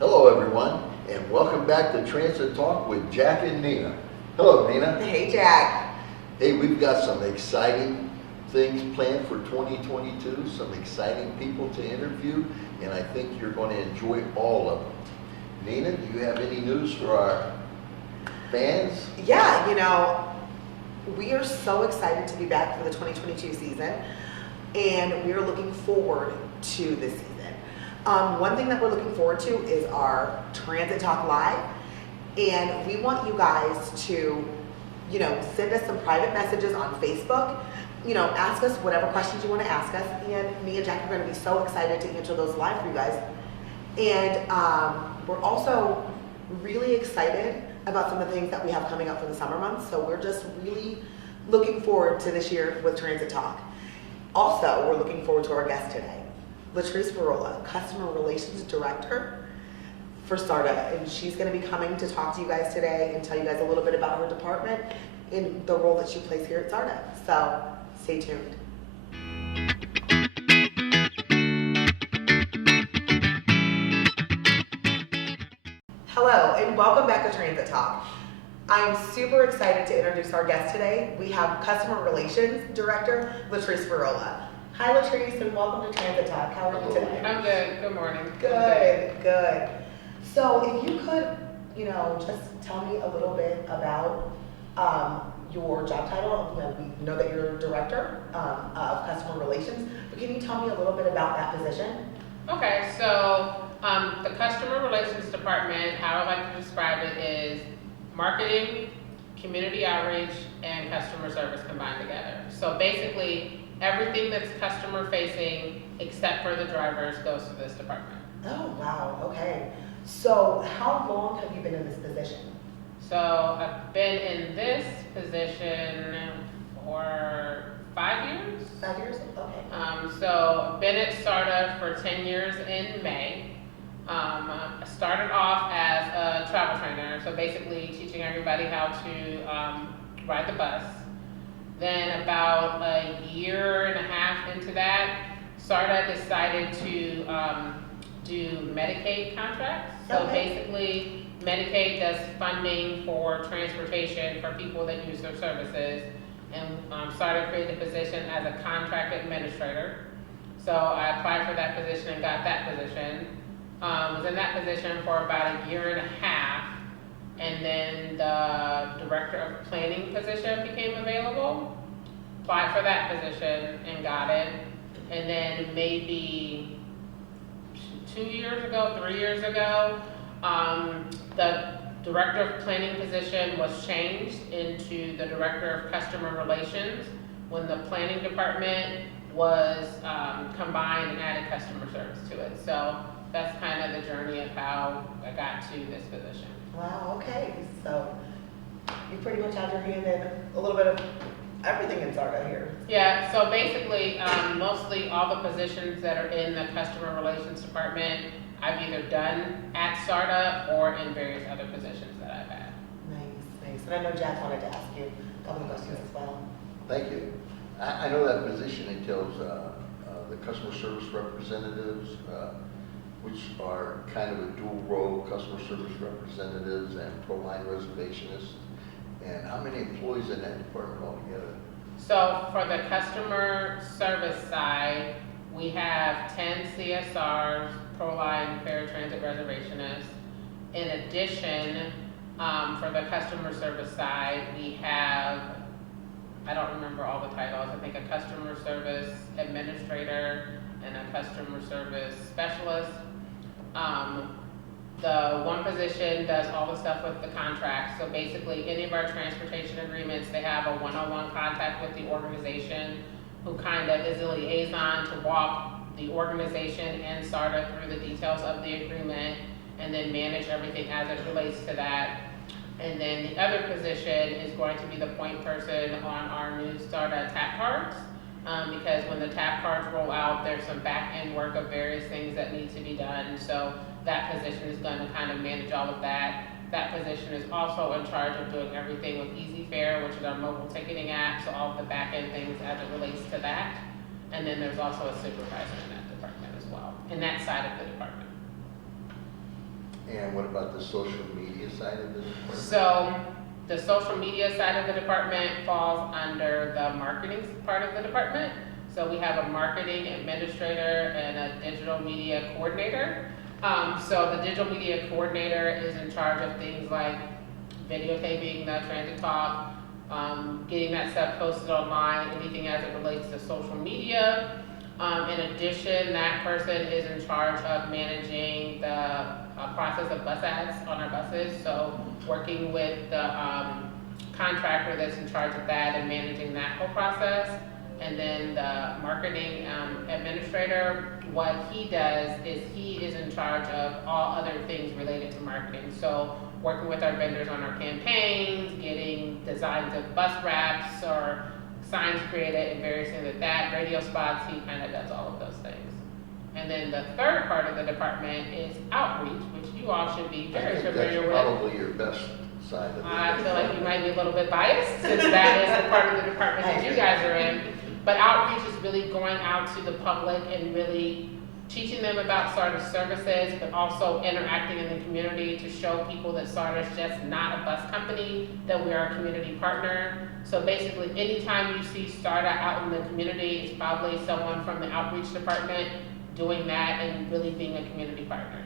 Hello everyone, and welcome back to Transit Talk with Jack and Nina. Hello Nina. Hey Jack. Hey, we've got some exciting things planned for 2022, some exciting people to interview, and I think you're going to enjoy all of them. Nina, do you have any news for our fans? Yeah, we are so excited to be back for the 2022 season, and we are looking forward to this season. One thing that we're looking forward to is our Transit Talk Live, and we want you guys to, send us some private messages on Facebook. Ask us whatever questions you want to ask us, and me and Jack are going to be so excited to answer those live for you guys. And we're also really excited about some of the things that we have coming up for the summer months. So we're just really looking forward to this year with Transit Talk. Also, we're looking forward to our guest today, Latrice Virola, Customer Relations Director for SARTA. And she's going to be coming to talk to you guys today and tell you guys a little bit about her department and the role that she plays here at SARTA. So stay tuned. Hello, and welcome back to Transit Talk. I'm super excited to introduce our guest today. We have Customer Relations Director, Latrice Virola. Hi, Latrice, and welcome to Transit Talk. How are you today? I'm good. Good morning. Good. So if you could, just tell me a little bit about your job title. We know that you're Director of Customer Relations, but can you tell me a little bit about that position? Okay, so the Customer Relations Department, how I like to describe it is marketing, community outreach, and customer service combined together. So basically, everything that's customer facing, except for the drivers, goes to this department. Oh, wow, okay. So how long have you been in this position? So I've been in this position for 5 years. 5 years? Okay. So I've been at SARTA for 10 years in May. I started off as a travel trainer, so basically teaching everybody how to ride the bus. Then about a year and a half into that, SARTA decided to do Medicaid contracts. So Okay. basically, Medicaid does funding for transportation for people that use their services, and SARTA created the position as a contract administrator. So I applied for that position and got that position. Was in that position for about a year and a half, and then the director of planning position became available. Applied for that position and got it, and then maybe 3 years ago, the director of planning position was changed into the director of customer relations when the planning department was combined and added customer service to it. So that's kind of the journey of how I got to this position. Wow, okay. So you pretty much have your hand in a little bit of everything in SARTA here. Yeah, so basically, mostly all the positions that are in the customer relations department, I've either done at SARTA or in various other positions that I've had. Nice. And I know Jack wanted to ask you a couple of questions as well. Thank you. I know that position entails the customer service representatives, which are kind of a dual role, customer service representatives and pro-line reservationists. And how many employees in that department altogether? So for the customer service side, we have 10 CSRs, pro-line paratransit reservationists. In addition, for the customer service side, we have, I don't remember all the titles, I think a customer service administrator and a customer service specialist. The one position does all the stuff with the contracts. So basically, any of our transportation agreements, they have a one-on-one contact with the organization who kind of is a liaison to walk the organization and SARTA through the details of the agreement and then manage everything as it relates to that. And then the other position is going to be the point person on our new SARTA tap cards. Because when the tap cards roll out, there's some back-end work of various things that need to be done. So that position is going to kind of manage all of that. That position is also in charge of doing everything with EasyFare, which is our mobile ticketing app, so all of the back-end things as it relates to that. And then there's also a supervisor in that department as well, in that side of the department. And what about the social media side of this? So the social media side of the department falls under the marketing part of the department. So we have a marketing administrator and a digital media coordinator. So the digital media coordinator is in charge of things like videotaping the transit talk, getting that stuff posted online, anything as it relates to social media. In addition, that person is in charge of managing the process of bus ads on our buses. So working with the contractor that's in charge of that and managing that whole process. And then the marketing administrator, what he does is he is in charge of all other things related to marketing. So working with our vendors on our campaigns, getting designs of bus wraps or signs created and various things like that, radio spots, he kind of does all of those things. And then the third part of the department is outreach, which you all should be very familiar with. That's probably your best side of it. I feel like you might be a little bit biased since that is the part of the department that you guys are in. But outreach is really going out to the public and really teaching them about SARTA services, but also interacting in the community to show people that SARTA is just not a bus company, that we are a community partner. So basically, anytime you see SARTA out in the community, it's probably someone from the outreach department doing that and really being a community partner.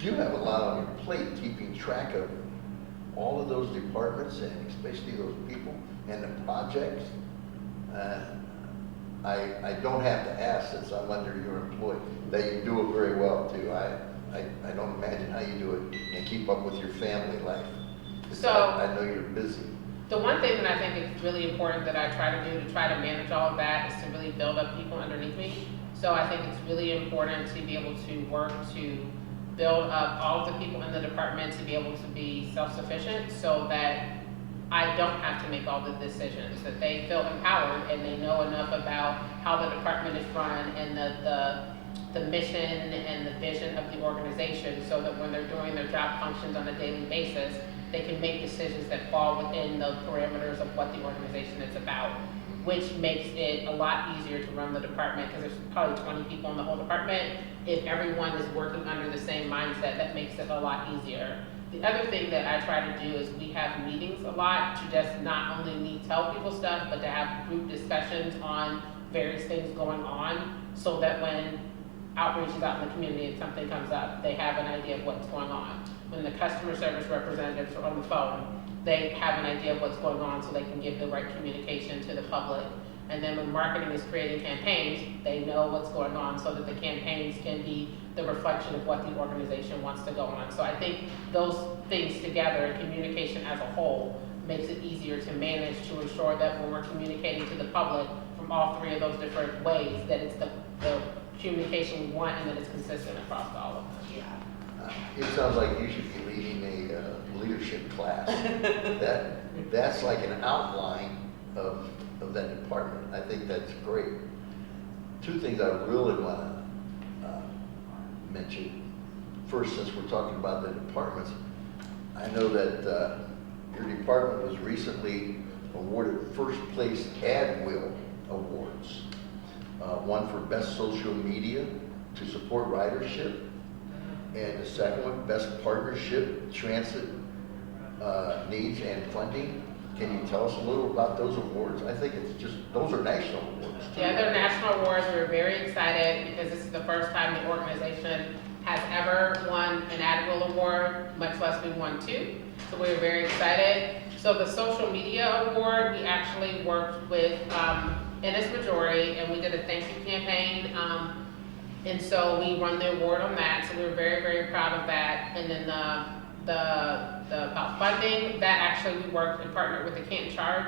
You have a lot on your plate, keeping track of all of those departments and especially those people and the projects. I don't have to ask since I'm under your employ, that you do it very well too. I don't imagine how you do it and keep up with your family life. So I know you're busy. the one thing that I think is really important that I try to do to try to manage all of that is to really build up people underneath me. So I think it's really important to be able to work to build up all of the people in the department to be able to be self-sufficient so that I don't have to make all the decisions, that they feel empowered and they know enough about how the department is run and the mission and the vision of the organization so that when they're doing their job functions on a daily basis, they can make decisions that fall within the parameters of what the organization is about, which makes it a lot easier to run the department because there's probably 20 people in the whole department. If everyone is working under the same mindset, that makes it a lot easier. The other thing that I try to do is we have meetings a lot to just not only me tell people stuff, but to have group discussions on various things going on so that when outreach is out in the community and something comes up, they have an idea of what's going on. When the customer service representatives are on the phone, they have an idea of what's going on so they can give the right communication to the public. And then when marketing is creating campaigns, they know what's going on so that the campaigns can be the reflection of what the organization wants to go on. So I think those things together and communication as a whole makes it easier to manage to ensure that when we're communicating to the public from all three of those different ways, that it's the communication we want and that it's consistent across all of them. It sounds like you should be leading a leadership class. That's like an outline of that department. I think that's great. Two things I really want to mention. First, since we're talking about the departments, I know that your department was recently awarded first place AdWheel Awards. One for best social media to support ridership, and the second one, best partnership, transit needs and funding. Can you tell us a little about those awards? I think it's just, those are national awards too. Yeah, they're national awards. We're very excited because this is the first time the organization has ever won an AdWheel award, much less we won two. So we're very excited. So the social media award, we actually worked with NS Majority and we did a thank you campaign. And so we won the award on that. So we were very, very proud of that. And then the about funding, that actually we worked and partnered with the Can't Charge.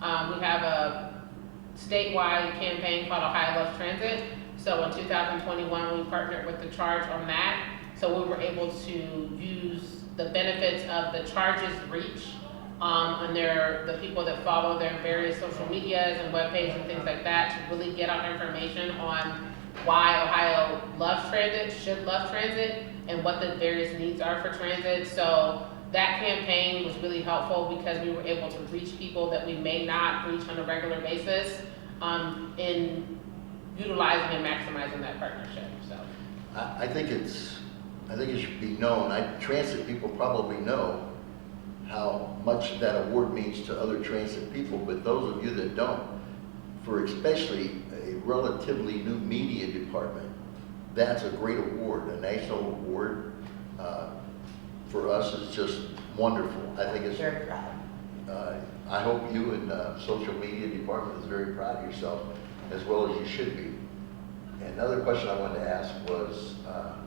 We have a statewide campaign called Ohio Loves Transit. So in 2021, we partnered with the Charge on that. So we were able to use the benefits of the Charge's reach on the people that follow their various social medias and web pages and things like that to really get out information on why Ohio loves transit, should love transit, and what the various needs are for transit. So that campaign was really helpful because we were able to reach people that we may not reach on a regular basis in utilizing and maximizing that partnership. So I think it's I think it should be known, transit people probably know how much that award means to other transit people, but those of you that don't, for especially a relatively new media department, that's a great award, a national award. For us, it's just wonderful. I think it's, Very proud. I hope you and social media department is very proud of yourself, as well as you should be. And another question I wanted to ask was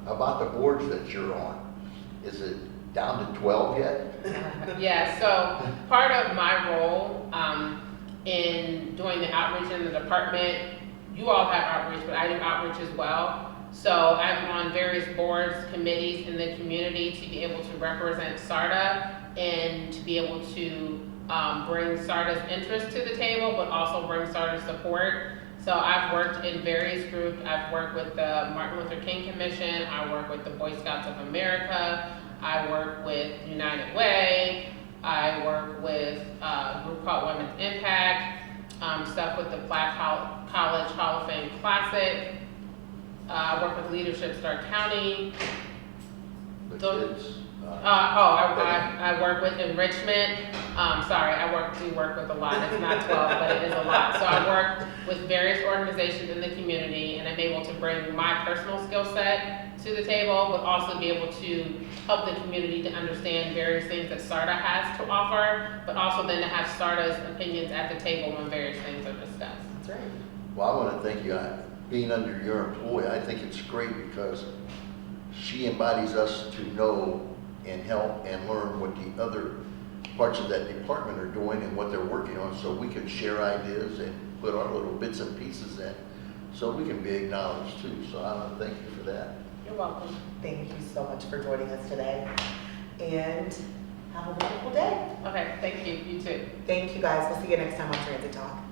about the boards that you're on. Is it down to 12 yet? Yeah, so part of my role in doing the outreach in the department, you all have outreach, but I do outreach as well. So I'm on various boards, committees in the community to be able to represent SARTA and to be able to bring SARTA's interest to the table, but also bring SARTA's support. So I've worked in various groups. I've worked with the Martin Luther King Commission. I work with the Boy Scouts of America. I work with United Way. I work with a group called Women's Impact. Stuff with the Black College Hall of Fame Classic. I work with Leadership Stark County. The So- kids? I work with enrichment. Sorry, we work with a lot. It's not 12, but it is a lot. So I work with various organizations in the community, and I'm able to bring my personal skill set to the table, but also be able to help the community to understand various things that SARTA has to offer, but also then to have SARTA's opinions at the table when various things are discussed. That's right. Well, I want to thank you. Being under your employ, I think it's great because she embodies us to know and help and learn what the other parts of that department are doing and what they're working on, so we can share ideas and put our little bits and pieces in, so we can be acknowledged too. So I want to thank you for that. You're welcome. Thank you so much for joining us today. And have a wonderful day. Okay, thank you. You too. Thank you guys. We'll see you next time on Transit Talk.